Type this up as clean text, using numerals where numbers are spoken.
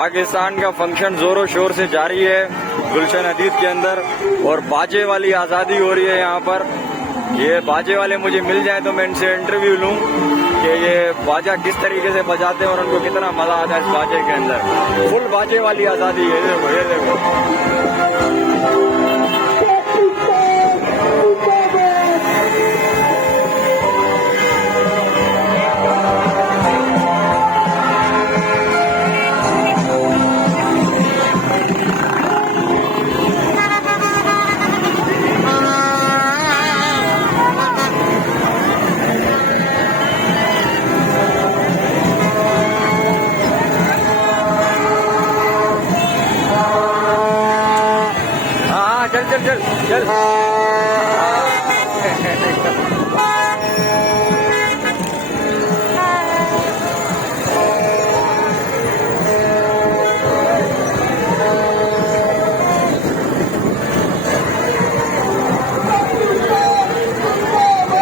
पाकिस्तान का फंक्शन जोरों शोर से जारी है गुलशन हदीद के अंदर, और बाजे वाली आज़ादी हो रही है यहाँ पर। ये बाजे वाले मुझे मिल जाए तो मैं इनसे इंटरव्यू लूँ कि ये बाजा किस तरीके से बजाते हैं और उनको कितना मजा आता है इस बाजे के अंदर। फुल बाजे वाली आज़ादी है, देखो ये देखो। चल चल चल चल।